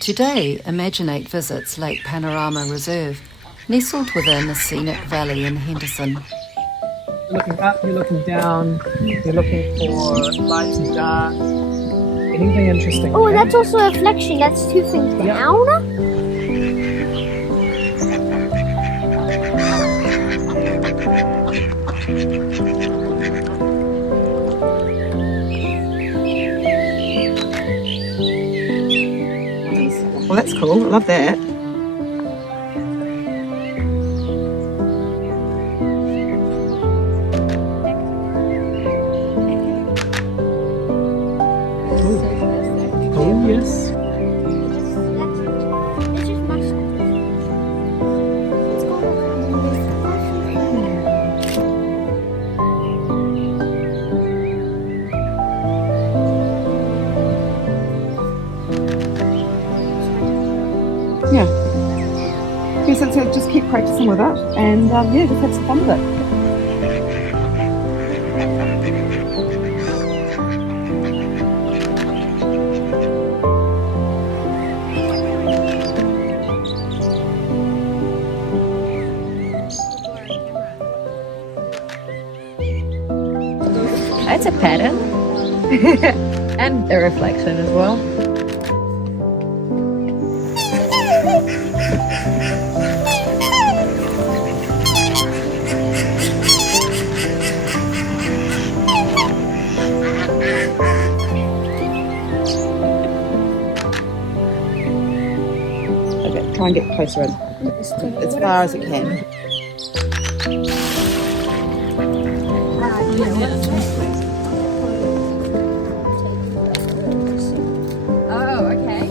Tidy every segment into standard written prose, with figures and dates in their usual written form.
Today, IMAgEN8 visits Lake Panorama Reserve, nestled within a scenic valley in Henderson. You're looking up, you're looking down, you're looking for light and dark, anything interesting. Oh, that's also a reflection. That's two things down. Well, that's cool. I love that. Oh, yes. Yeah. Yes, so just keep practicing with it and yeah, just have some fun with it. It's a pattern and a reflection as well. Okay, try and get closer in, as far as it can. Oh, okay.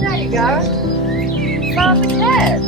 There you go. Found the cat.